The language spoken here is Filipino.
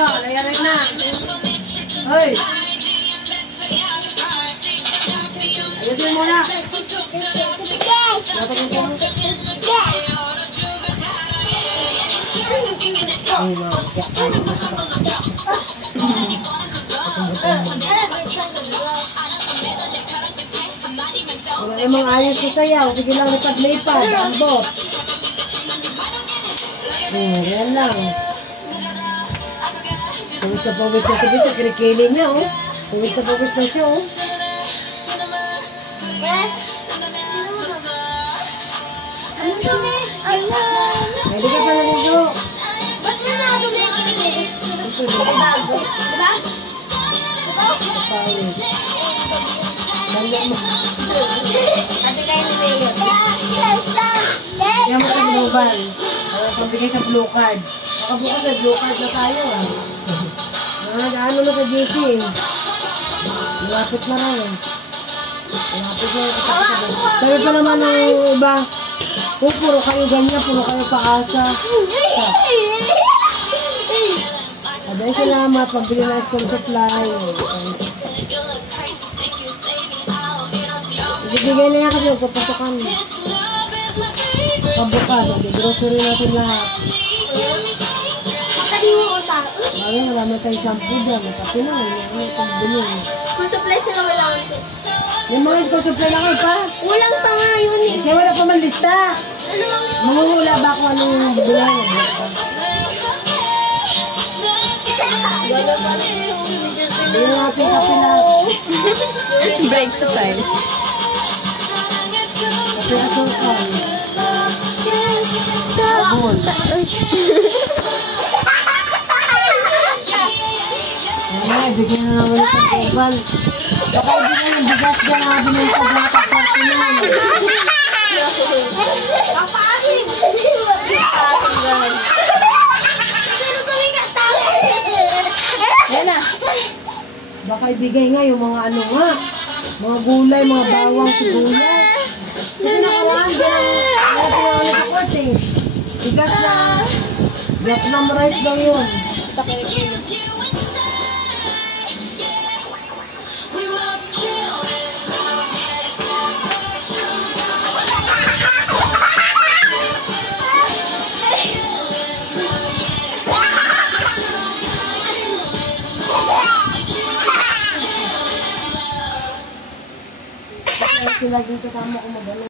Layarin na. Hoy! Ayusin mo na. Wala namang ayos sa sayaw. Sige lang lipad-lipad. Ambot. Yan lang. Pawis na pawis na sabi sa kirikili niya, oh. Pawis na pawis na siya, oh. Ano sabi? Pwede ka pa naligo. Ba't mo na ako tumikilis? Bago. Diba? Pawis. Lala mo. Kasi kayo ni Mayo. Kaya mo sa global. Pambigay sa blue card. Nakabukas sa blue card na tayo, ah. Ano na sa GC, eh. Malapit na rin. Malapit na rin. Sabi pa naman ng iba, oh, puro kayo ganyan, puro kayo paasa. Sabi, salamat, pambili na school supply. Ibigay na yan kasi magpapasokan. Pambukas, grocery natin lahat. Makaliwa ko ta. Ayun, wala na tayong shampoo dyan. Kasi na, yung pambili. Kung supply sila wala ko. Yung mga school supply na kayo pa. Kulang pa nga yun eh. Kaya wala pa man lista. Ano lang? Mangungula ba ako anong bilang? Hindi natin sa pila. Break sa time. Kasi asukan. Sabon. Ay, bigyan na naman sa global. Baka ibigay yung bigas dyan na binunta dyan sa party na. Kapagin! Sino kami katawin? Yan na. Baka ibigay nga yung mga ano nga. Mga gulay, mga bawang sibuyas. Kasi nakaraan dyan ang pinangalit sa korte. Bigas na. Vietnam rice daw yun. Kasi laging kasama ko magaling.